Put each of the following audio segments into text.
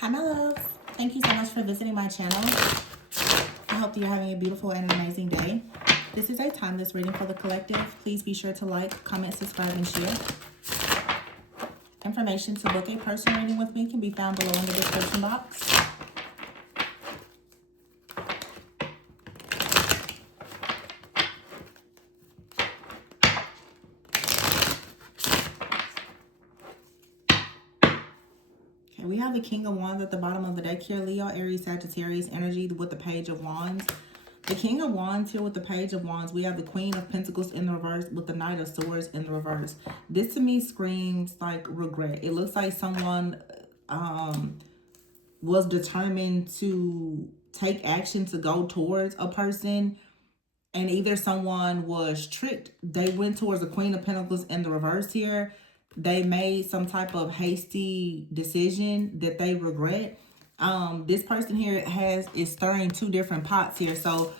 Hi, my loves. Thank you so much for visiting my channel. I hope that you're having a beautiful and amazing day. This is a timeless reading for the collective. Please be sure to like, comment, subscribe, and share. Information to book a personal reading with me can be found below in the description box. Okay, we have the King of Wands at the bottom of the deck here. Leo, Aries, Sagittarius energy with the Page of Wands. The King of Wands here with the Page of Wands. We have the Queen of Pentacles in the reverse with the Knight of Swords in the reverse. This to me screams like regret. It looks like someone was determined to take action to go towards a person, and either someone was tricked. They went towards the Queen of Pentacles in the reverse here. They made some type of hasty decision that they regret. This person here is stirring two different pots here. So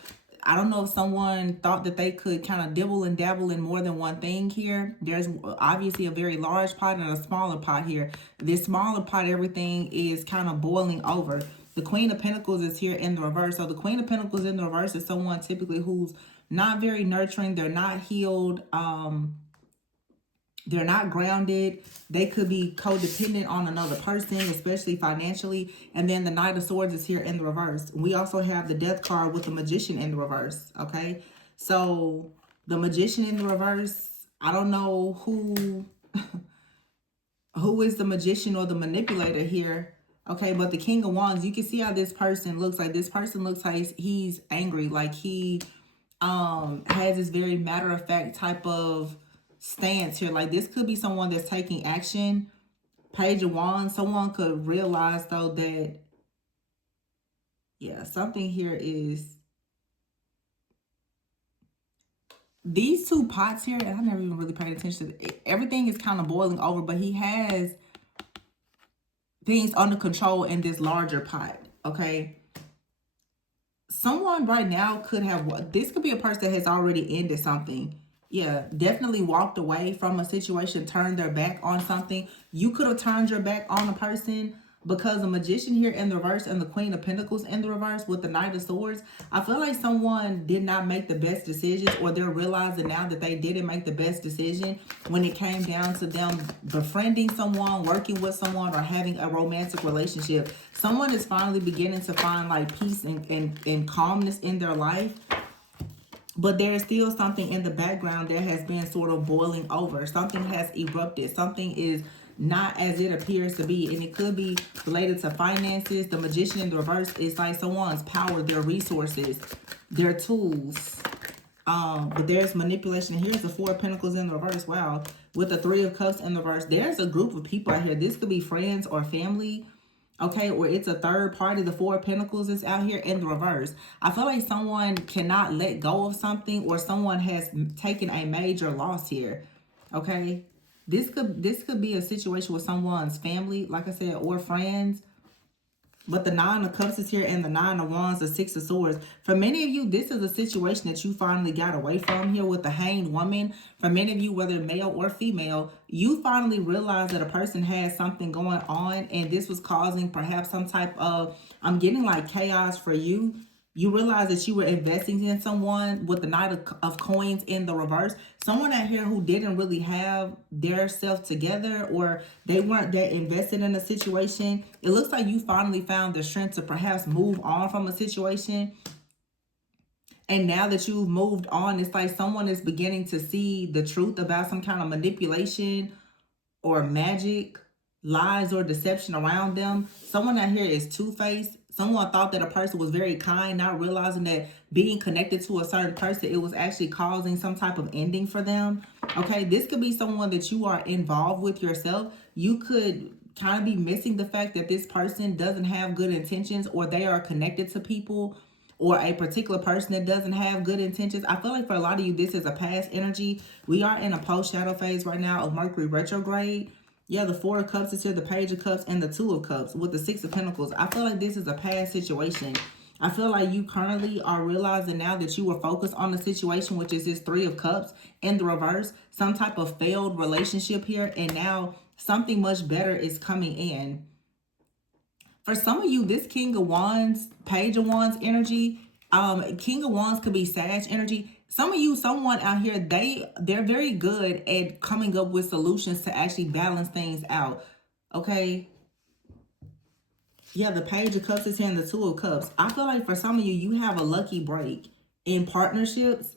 I don't know if someone thought that they could kind of dibble and dabble in more than one thing here. There's obviously a very large pot and a smaller pot here. This smaller pot, everything is kind of boiling over. The Queen of Pentacles is here in the reverse. So the Queen of Pentacles in the reverse is someone typically who's not very nurturing. They're not healed. They're not grounded. They could be codependent on another person, especially financially. And then the Knight of Swords is here in the reverse. We also have the Death card with the Magician in the reverse. Okay. So the Magician in the reverse, I don't know who is the magician or the manipulator here. Okay, but the King of Wands, you can see how this person looks like. This person looks like he's angry, like he has this very matter-of-fact type of stance here. Like this could be someone that's taking action. Page of Wands, someone could realize though that, yeah, something here is, these two pots here, and I never even really paid attention to it. Everything is kind of boiling over, but he has things under control in this larger pot. Okay, someone right now could have, this could be a person that has already ended something. Yeah, definitely walked away from a situation, turned their back on something. You could have turned your back on a person because the Magician here in the reverse and the Queen of Pentacles in the reverse with the Knight of Swords. I feel like someone did not make the best decisions, or they're realizing now that they didn't make the best decision when it came down to them befriending someone, working with someone, or having a romantic relationship. Someone is finally beginning to find like peace and calmness in their life. But there is still something in the background that has been sort of boiling over. Something has erupted. Something is not as it appears to be. And it could be related to finances. The Magician in the reverse is like someone's power, their resources, their tools. But there's manipulation. Here's the Four of Pentacles in the reverse. Wow. With the Three of Cups in the reverse. There's a group of people out here. This could be friends or family. Okay, or it's a third party. The Four of Pentacles is out here in the reverse. I feel like someone cannot let go of something, or someone has taken a major loss here. Okay, this could be a situation with someone's family, like I said, or friends. But the Nine of Cups is here and the Nine of Wands, the Six of Swords. For many of you, this is a situation that you finally got away from here with the Hanged Woman. For many of you, whether male or female, you finally realized that a person has something going on, and this was causing perhaps some type of, I'm getting like chaos for you. You realize that you were investing in someone with the Knight of Coins in the reverse. Someone out here who didn't really have their self together, or they weren't that invested in a situation. It looks like you finally found the strength to perhaps move on from a situation. And now that you've moved on, it's like someone is beginning to see the truth about some kind of manipulation or magic, lies or deception around them. Someone out here is two-faced. Someone thought that a person was very kind, not realizing that being connected to a certain person, it was actually causing some type of ending for them. Okay, this could be someone that you are involved with yourself. You could kind of be missing the fact that this person doesn't have good intentions, or they are connected to people or a particular person that doesn't have good intentions. I feel like for a lot of you, this is a past energy. We are in a post-shadow phase right now of Mercury retrograde. Yeah, the Four of Cups is here, the Page of Cups, and the Two of Cups with the Six of Pentacles. I feel like this is a past situation. I feel like you currently are realizing now that you were focused on the situation, which is this Three of Cups in the reverse. Some type of failed relationship here, and now something much better is coming in. For some of you, this King of Wands, Page of Wands energy, King of Wands could be Sag energy. Some of you, someone out here, they're very good at coming up with solutions to actually balance things out. Okay. Yeah, the Page of Cups is here and the Two of Cups. I feel like for some of you, you have a lucky break in partnerships.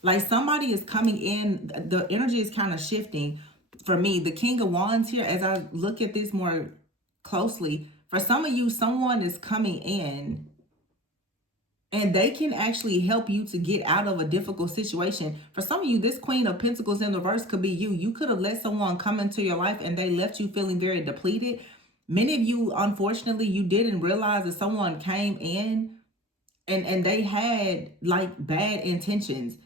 Like somebody is coming in, the energy is kind of shifting for me. The King of Wands here, as I look at this more closely, for some of you, someone is coming in and they can actually help you to get out of a difficult situation. For some of you, this Queen of Pentacles in reverse could be you. You could have let someone come into your life and they left you feeling very depleted. Many of you, unfortunately, you didn't realize that someone came in and they had like bad intentions.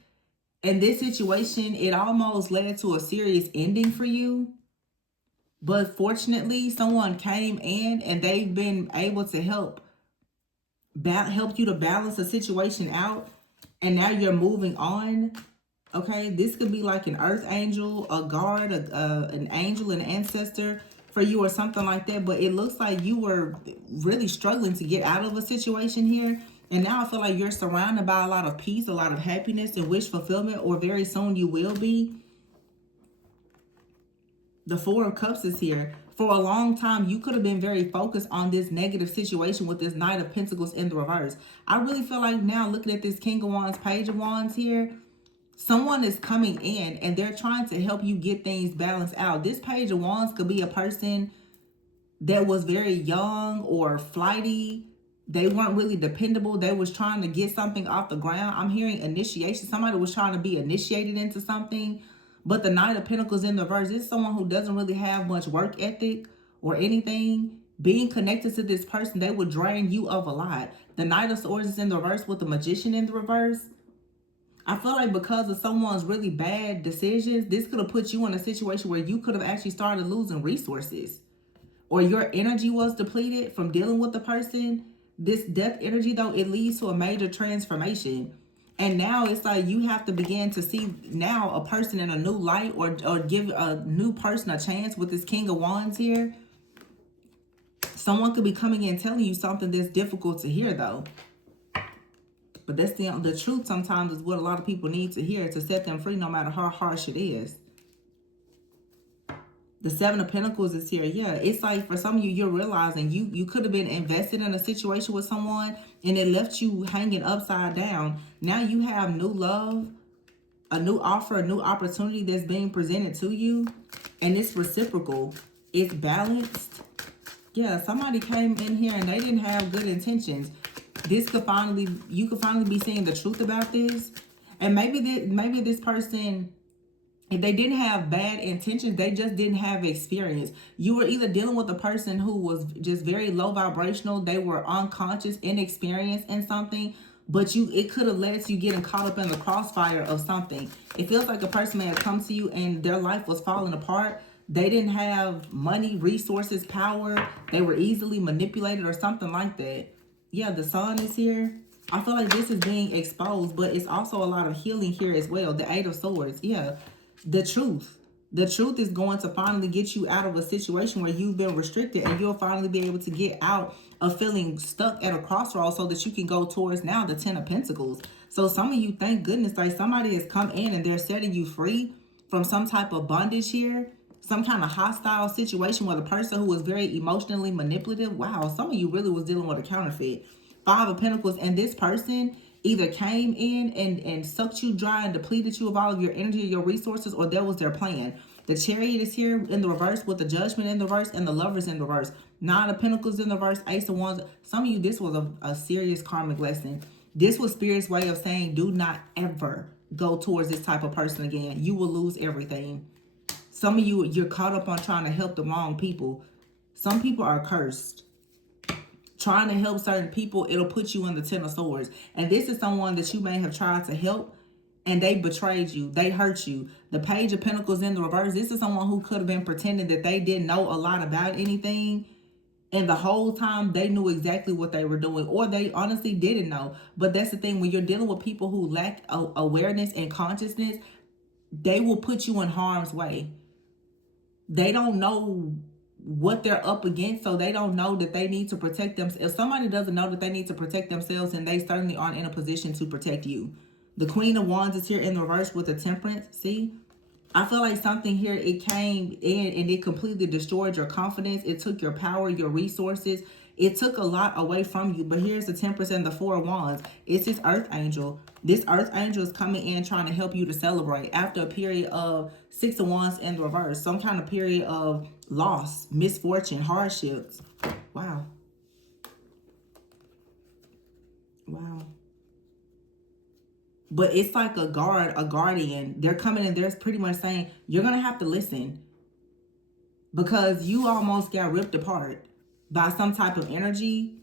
In this situation, it almost led to a serious ending for you. But fortunately, someone came in and they've been able to help you to balance the situation out. And now you're moving on. Okay, this could be like an earth angel, a guard, an angel, an ancestor for you or something like that. But it looks like you were really struggling to get out of a situation here. And now I feel like you're surrounded by a lot of peace, a lot of happiness and wish fulfillment, or very soon you will be. The Four of Cups is here. For a long time, you could have been very focused on this negative situation with this Knight of Pentacles in the reverse. I really feel like now looking at this King of Wands, Page of Wands here, someone is coming in and they're trying to help you get things balanced out. This Page of Wands could be a person that was very young or flighty. They weren't really dependable. They was trying to get something off the ground. I'm hearing initiation. Somebody was trying to be initiated into something. But the Knight of Pentacles in the reverse is someone who doesn't really have much work ethic or anything. Being connected to this person, they would drain you of a lot. The Knight of Swords is in the reverse with the Magician in the reverse. I feel like because of someone's really bad decisions, this could have put you in a situation where you could have actually started losing resources. Or your energy was depleted from dealing with the person. This death energy, though, it leads to a major transformation. And now it's like you have to begin to see now a person in a new light, or give a new person a chance with this King of Wands here. Someone could be coming in telling you something that's difficult to hear, though. But that's the truth sometimes is what a lot of people need to hear to set them free, no matter how harsh it is. The Seven of Pentacles is here. Yeah, it's like for some of you, you're realizing you could have been invested in a situation with someone and it left you hanging upside down. Now you have new love, a new offer, a new opportunity that's being presented to you. And it's reciprocal. It's balanced. Yeah, somebody came in here and they didn't have good intentions. You could finally be seeing the truth about this. And maybe this person, if they didn't have bad intentions, they just didn't have experience. You were either dealing with a person who was just very low vibrational. They were unconscious, inexperienced in something. But it could have led to you getting caught up in the crossfire of something. It feels like a person may have come to you and their life was falling apart. They didn't have money, resources, power. They were easily manipulated or something like that. Yeah, the Sun is here. I feel like this is being exposed, but it's also a lot of healing here as well. The Eight of Swords. Yeah. The truth is going to finally get you out of a situation where you've been restricted, and you'll finally be able to get out of feeling stuck at a crossroads so that you can go towards now the Ten of Pentacles. So some of you, thank goodness, like somebody has come in and they're setting you free from some type of bondage here, some kind of hostile situation with a person who was very emotionally manipulative. Wow, some of you really was dealing with a counterfeit. Five of Pentacles, and this person either came in and sucked you dry and depleted you of all of your energy, your resources, or that was their plan. The Chariot is here in the reverse with the Judgment in the reverse and the Lovers in the reverse. Nine of Pentacles in the reverse, Ace of Wands. Some of you, this was a serious karmic lesson. This was Spirit's way of saying, do not ever go towards this type of person again. You will lose everything. Some of you, you're caught up on trying to help the wrong people. Some people are cursed. Trying to help certain people, it'll put you in the Ten of Swords. And this is someone that you may have tried to help and they betrayed you. They hurt you. The Page of Pentacles in the reverse. This is someone who could have been pretending that they didn't know a lot about anything. And the whole time they knew exactly what they were doing, or they honestly didn't know. But that's the thing, when you're dealing with people who lack awareness and consciousness, they will put you in harm's way. They don't know what they're up against, so they don't know that they need to protect them. If somebody doesn't know that they need to protect themselves, then they certainly aren't in a position to protect you. The Queen of Wands is here in the reverse with the Temperance. See, I feel like something here, it came in and it completely destroyed your confidence. It took your power, your resources. It took a lot away from you. But here's the Temperance and the Four of Wands. It's this Earth Angel. This Earth Angel is coming in trying to help you to celebrate after a period of Six of Wands in the reverse. Some kind of period of loss, misfortune, hardships. Wow. Wow. But it's like a guardian. They're coming and they're pretty much saying, you're going to have to listen. Because you almost got ripped apart by some type of energy.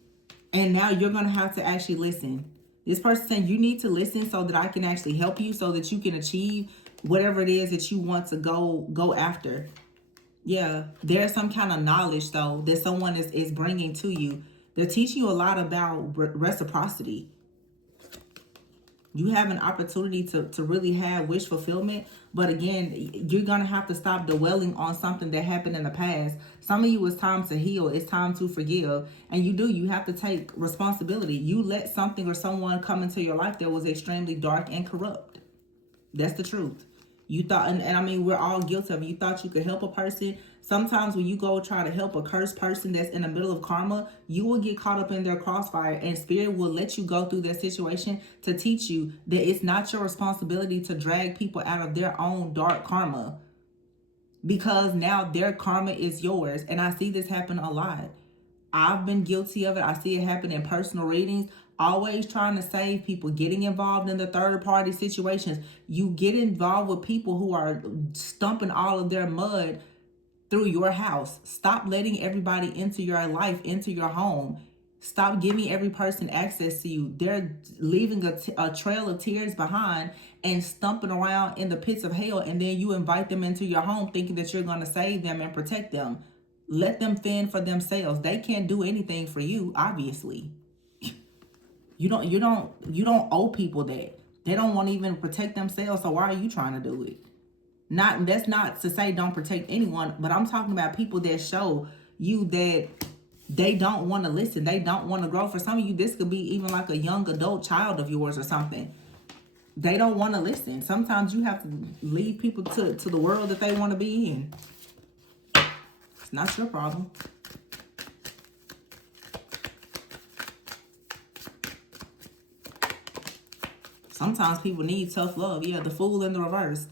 And now you're going to have to actually listen. This person saying you need to listen so that I can actually help you, so that you can achieve whatever it is that you want to go after. Yeah, there's some kind of knowledge, though, that someone is bringing to you. They're teaching you a lot about reciprocity. You have an opportunity to really have wish fulfillment. But again, you're going to have to stop dwelling on something that happened in the past. Some of you, it's time to heal. It's time to forgive. And you have to take responsibility. You let something or someone come into your life that was extremely dark and corrupt. That's the truth. You thought, and I mean, we're all guilty of it. You thought you could help a person. Sometimes when you go try to help a cursed person that's in the middle of karma, you will get caught up in their crossfire, and spirit will let you go through that situation to teach you that it's not your responsibility to drag people out of their own dark karma, because now their karma is yours. And I see this happen a lot. I've been guilty of it. I see it happen in personal readings. Always trying to save people, getting involved in the third party situations. You get involved with people who are stumping all of their mud through your house. Stop letting everybody into your life, into your home. Stop giving every person access to you. They're leaving a trail of tears behind and stumping around in the pits of hell. And then you invite them into your home thinking that you're going to save them and protect them. Let them fend for themselves. They can't do anything for you, obviously. You don't owe people that. They don't want to even protect themselves, so why are you trying to do it? That's not to say don't protect anyone, but I'm talking about people that show you that they don't want to listen. They don't want to grow. For some of you, this could be even like a young adult child of yours or something. They don't want to listen. Sometimes you have to leave people to the world that they want to be in. It's not your problem. Sometimes people need tough love. Yeah, the Fool in the reverse.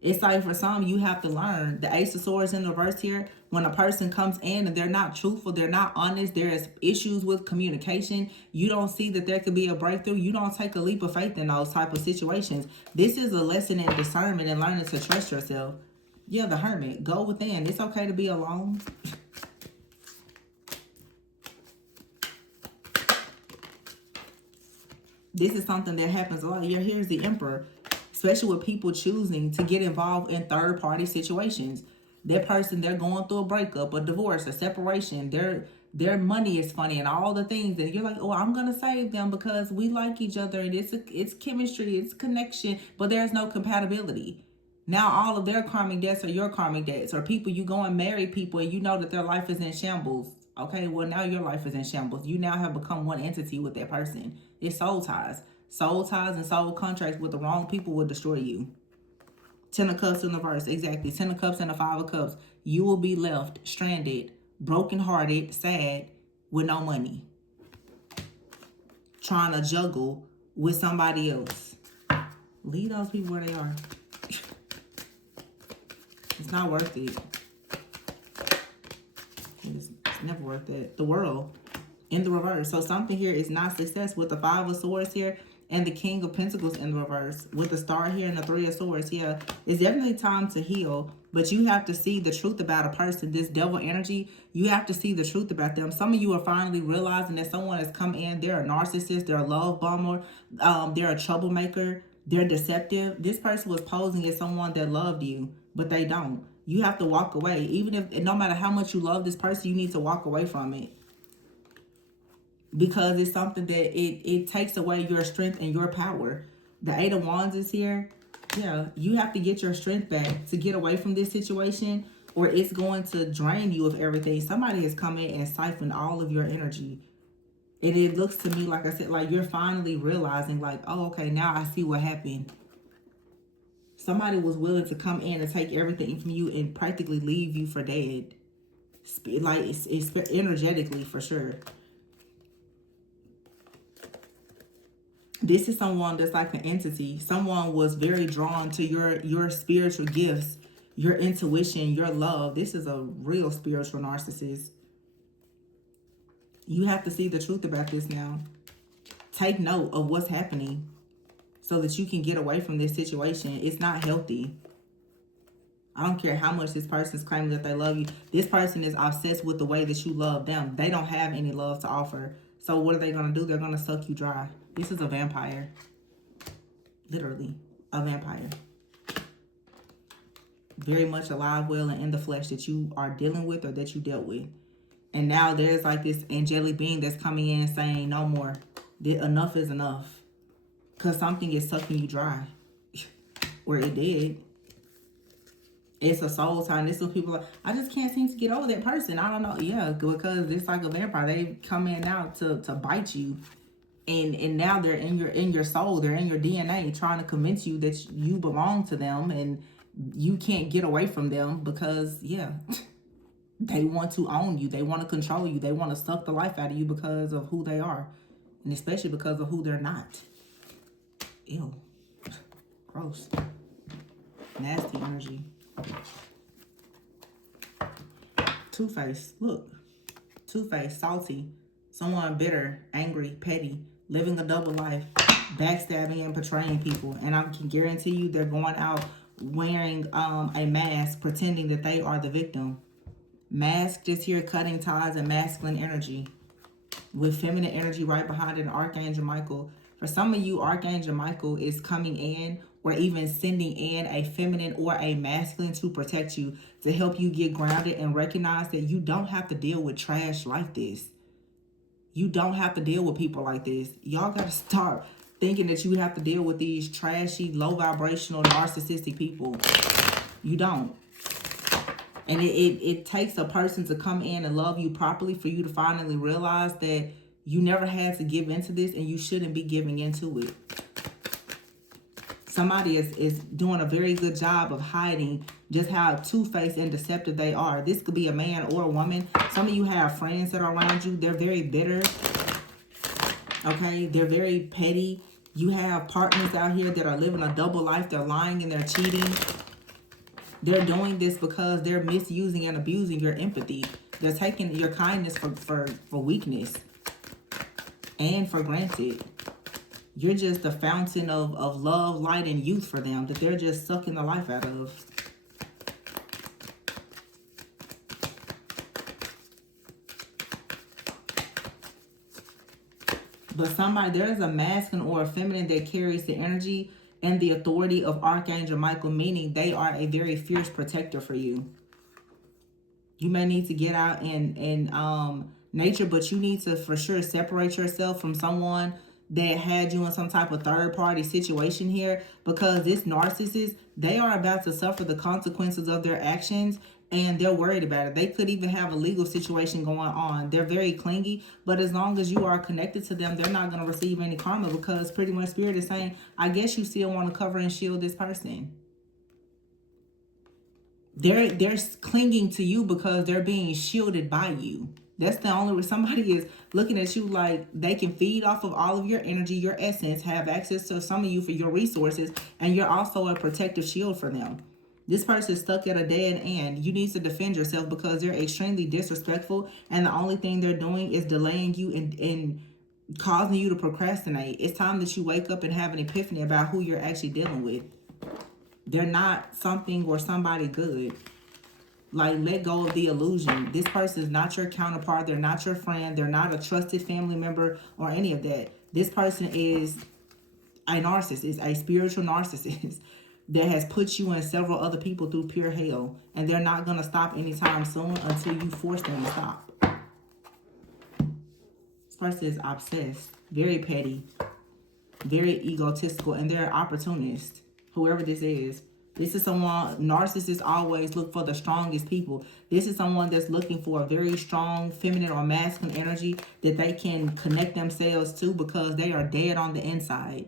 It's like for some, you have to learn. The Ace of Swords in the reverse here, when a person comes in and they're not truthful, they're not honest, there's issues with communication, you don't see that there could be a breakthrough, you don't take a leap of faith in those type of situations. This is a lesson in discernment and learning to trust yourself. Yeah, the Hermit. Go within. It's okay to be alone. This is something that happens a lot. Yeah, here's the Emperor. Especially with people choosing to get involved in third-party situations. That person, they're going through a breakup, a divorce, a separation. Their money is funny and all the things. And you're like, oh, I'm going to save them because we like each other. And it's chemistry, it's connection. But there's no compatibility. Now all of their karmic debts are your karmic debts. Or people, you go and marry people and you know that their life is in shambles. Okay, well, now your life is in shambles. You now have become one entity with that person. It's soul ties. Soul ties and soul contracts with the wrong people will destroy you. Ten of Cups in the reverse. Exactly. Ten of Cups and the Five of Cups. You will be left stranded, brokenhearted, sad, with no money. Trying to juggle with somebody else. Leave those people where they are. It's not worth it. It's never worth it. The World in the reverse. So something here is not success with the Five of Swords here and the King of Pentacles in the reverse. With the Star here and the Three of Swords. Yeah, it's definitely time to heal. But you have to see the truth about a person. This devil energy, you have to see the truth about them. Some of you are finally realizing that someone has come in. They're a narcissist. They're a love bomber. They're a troublemaker. They're deceptive. This person was posing as someone that loved you, but they don't. You have to walk away. Even if, no matter how much you love this person, you need to walk away from it. Because it's something that it takes away your strength and your power. The Eight of Wands is here. Yeah, you have to get your strength back to get away from this situation. or it's going to drain you of everything. Somebody has come in and siphoned all of your energy. And it looks to me, like I said, like you're finally realizing, like, oh, okay, now I see what happened. Somebody was willing to come in and take everything from you and practically leave you for dead. Like, it's energetically, for sure. This is someone that's like an entity. Someone was very drawn to your spiritual gifts, your intuition, your love. This is a real spiritual narcissist. You have to see the truth about this now. Take note of what's happening so that you can get away from this situation. It's not healthy. I don't care how much this person's claiming that they love you. This person is obsessed with the way that you love them. They don't have any love to offer. So what are they going to do? They're going to suck you dry. This is a vampire. Literally, a vampire. Very much alive, well, and in the flesh that you are dealing with or that you dealt with. And now there's like this angelic being that's coming in saying, no more. Enough is enough. Because something is sucking you dry. Or it did. It's a soul tie. This is what people are, I just can't seem to get over that person. I don't know. Yeah, because it's like a vampire. They come in now to bite you. And now they're in your soul. They're in your DNA trying to convince you that you belong to them. And you can't get away from them because, yeah, they want to own you. They want to control you. They want to suck the life out of you because of who they are. And especially because of who they're not. Ew. Gross. Nasty energy. Two-faced. Look. Two-faced. Salty. Someone bitter, angry, petty, living a double life, backstabbing and betraying people. And I can guarantee you they're going out wearing a mask, pretending that they are the victim. Mask just here cutting ties and masculine energy. With feminine energy right behind it, Archangel Michael. For some of you, Archangel Michael is coming in or even sending in a feminine or a masculine to protect you, to help you get grounded and recognize that you don't have to deal with trash like this. You don't have to deal with people like this. Y'all got to start thinking that you have to deal with these trashy, low vibrational, narcissistic people. You don't. And it takes a person to come in and love you properly for you to finally realize that you never had to give into this and you shouldn't be giving into it. Somebody is doing a very good job of hiding just how two-faced and deceptive they are. This could be a man or a woman. Some of you have friends that are around you. They're very bitter. Okay? They're very petty. You have partners out here that are living a double life. They're lying and they're cheating. They're doing this because they're misusing and abusing your empathy. They're taking your kindness for weakness and for granted. You're just a fountain of love, light, and youth for them that they're just sucking the life out of. But there's a masculine or a feminine that carries the energy and the authority of Archangel Michael, meaning they are a very fierce protector for you. You may need to get out in nature, but you need to for sure separate yourself from someone that had you in some type of third-party situation here, because this narcissist, they are about to suffer the consequences of their actions, and they're worried about it. They could even have a legal situation going on. They're very clingy, but as long as you are connected to them, they're not going to receive any karma, because pretty much Spirit is saying, I guess you still want to cover and shield this person. They're clinging to you because they're being shielded by you. That's the only way. Somebody is looking at you like they can feed off of all of your energy, your essence, have access to some of you for your resources, and you're also a protective shield for them. This person is stuck at a dead end. You need to defend yourself because they're extremely disrespectful, and the only thing they're doing is delaying you and causing you to procrastinate. It's time that you wake up and have an epiphany about who you're actually dealing with. They're not something or somebody good. Like, let go of the illusion. This person is not your counterpart. They're not your friend. They're not a trusted family member or any of that. This person is a narcissist, a spiritual narcissist that has put you and several other people through pure hell. And they're not going to stop anytime soon until you force them to stop. This person is obsessed, very petty, very egotistical, and they're opportunists. Whoever this is, This is someone, narcissists always look for the strongest people. This is someone that's looking for a very strong feminine or masculine energy that they can connect themselves to, because they are dead on the inside.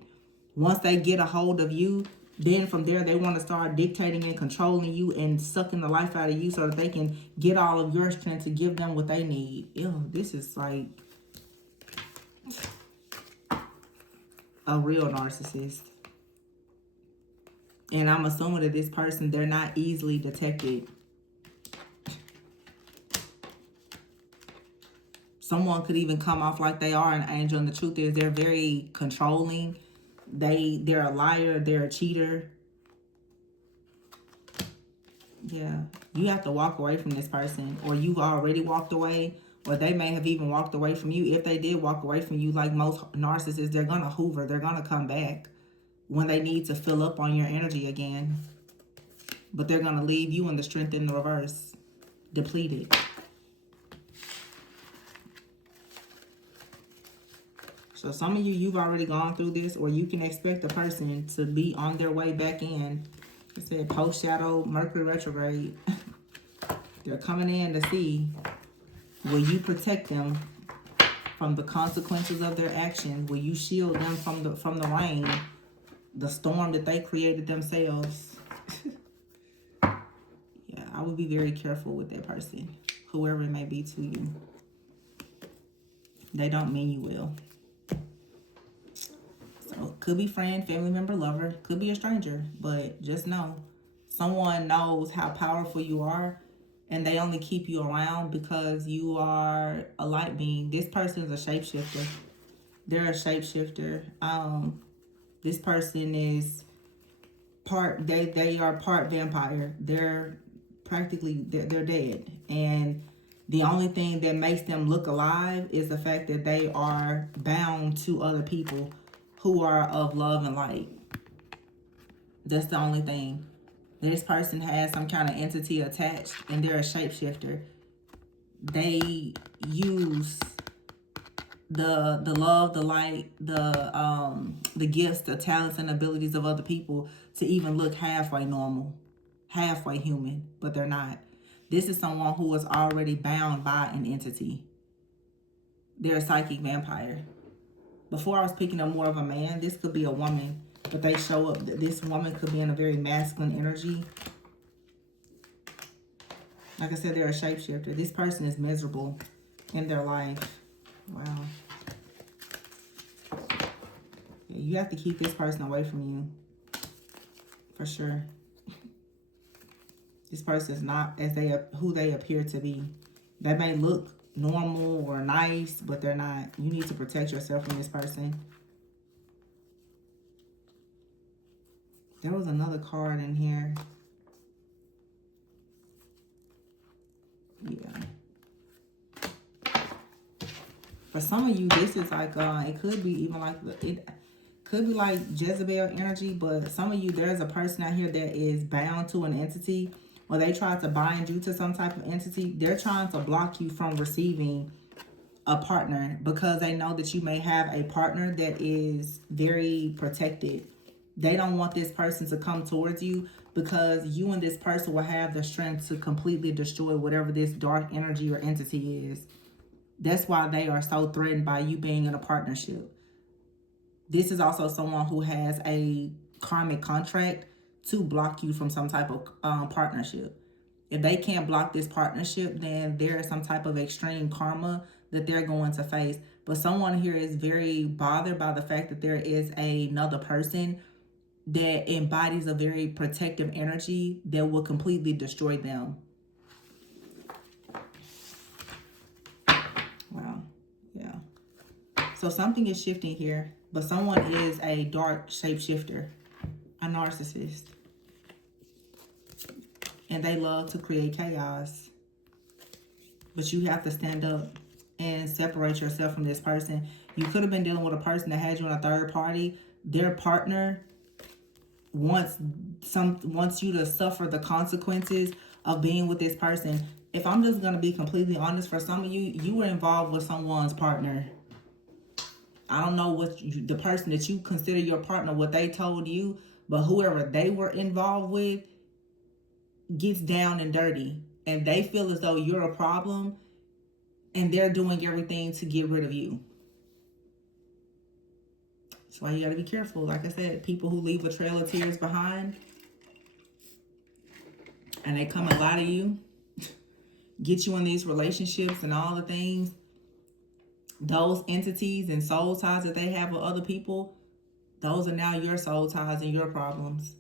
Once they get a hold of you, then from there they want to start dictating and controlling you and sucking the life out of you so that they can get all of your strength to give them what they need. Ew, this is like a real narcissist. And I'm assuming that this person, they're not easily detected. Someone could even come off like they are an angel, and the truth is they're very controlling. They're a liar, they're a cheater. Yeah, you have to walk away from this person, or you've already walked away, or they may have even walked away from you. If they did walk away from you, like most narcissists, they're gonna hoover, they're gonna come back when they need to fill up on your energy again. But they're gonna leave you in the strength in the reverse, depleted. So some of you, you've already gone through this, or you can expect a person to be on their way back in. It said post-shadow Mercury retrograde. They're coming in to see, will you protect them from the consequences of their action? Will you shield them from the rain, the storm that they created themselves? Yeah, I would be very careful with that person, whoever it may be to you. They don't mean you well. So, could be friend, family member, lover, could be a stranger, but just know, someone knows how powerful you are, and they only keep you around because you are a light being. This person is a shapeshifter. They're a shapeshifter. This person is they are part vampire. They're practically, they're dead. And the only thing that makes them look alive is the fact that they are bound to other people who are of love and light. That's the only thing. This person has some kind of entity attached, and they're a shapeshifter. They use the love, the light, the gifts, the talents and abilities of other people to even look halfway normal, halfway human, but they're not. This is someone who is already bound by an entity. They're a psychic vampire. Before I was picking up more of a man, this could be a woman, but they show up. This woman could be in a very masculine energy. Like I said, they're a shapeshifter. This person is miserable in their life. Wow. Yeah, you have to keep this person away from you. For sure. This person is not who they appear to be. They may look normal or nice, but they're not. You need to protect yourself from this person. There was another card in here. Yeah. For some of you, this is like, it could be even like, it could be like Jezebel energy, but some of you, there's a person out here that is bound to an entity, or they try to bind you to some type of entity. They're trying to block you from receiving a partner because they know that you may have a partner that is very protected. They don't want this person to come towards you because you and this person will have the strength to completely destroy whatever this dark energy or entity is. That's why they are so threatened by you being in a partnership. This is also someone who has a karmic contract to block you from some type of partnership. If they can't block this partnership, then there is some type of extreme karma that they're going to face. But someone here is very bothered by the fact that there is another person that embodies a very protective energy that will completely destroy them. Wow. Yeah. So something is shifting here, but someone is a dark shapeshifter, a narcissist. And they love to create chaos. But you have to stand up and separate yourself from this person. You could have been dealing with a person that had you in a third party. Their partner wants you to suffer the consequences of being with this person. If I'm just going to be completely honest, for some of you, you were involved with someone's partner. I don't know what the person that you consider your partner, what they told you, but whoever they were involved with gets down and dirty, and they feel as though you're a problem, and they're doing everything to get rid of you. That's why you got to be careful. Like I said, people who leave a trail of tears behind and they come and lie to you, get you in these relationships and all the things, those entities and soul ties that they have with other people, those are now your soul ties and your problems.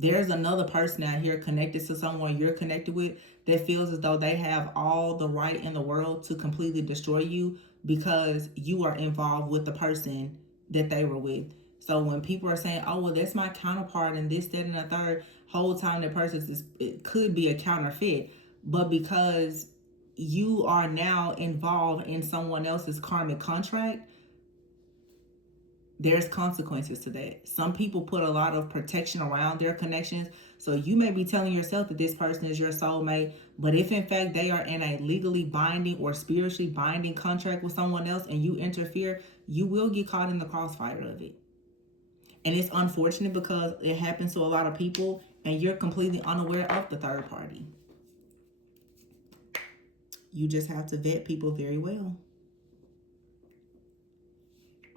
There's another person out here connected to someone you're connected with that feels as though they have all the right in the world to completely destroy you because you are involved with the person that they were with. So when people are saying, oh, well, that's my counterpart and this, that, and the third, whole time that person it could be a counterfeit. But because you are now involved in someone else's karmic contract, there's consequences to that. Some people put a lot of protection around their connections. So you may be telling yourself that this person is your soulmate, but if in fact they are in a legally binding or spiritually binding contract with someone else and you interfere, you will get caught in the crossfire of it. And it's unfortunate because it happens to a lot of people and you're completely unaware of the third party. You just have to vet people very well.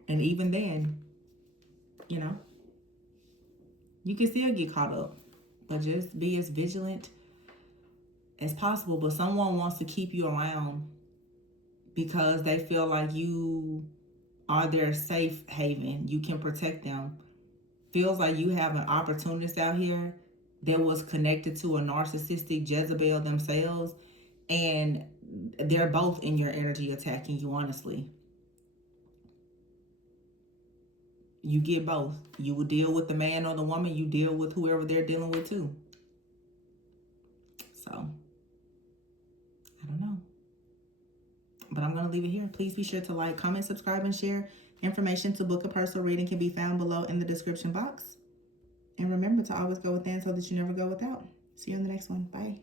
And even then, you know, you can still get caught up. But just be as vigilant as possible. But someone wants to keep you around because they feel like you are their safe haven. You can protect them. Feels like you have an opportunist out here that was connected to a narcissistic Jezebel themselves. And they're both in your energy attacking you, honestly. You get both. You will deal with the man or the woman. You deal with whoever they're dealing with too. So, I don't know. But I'm going to leave it here. Please be sure to like, comment, subscribe, and share. Information to book a personal reading can be found below in the description box. And remember to always go within so that you never go without. See you in the next one. Bye.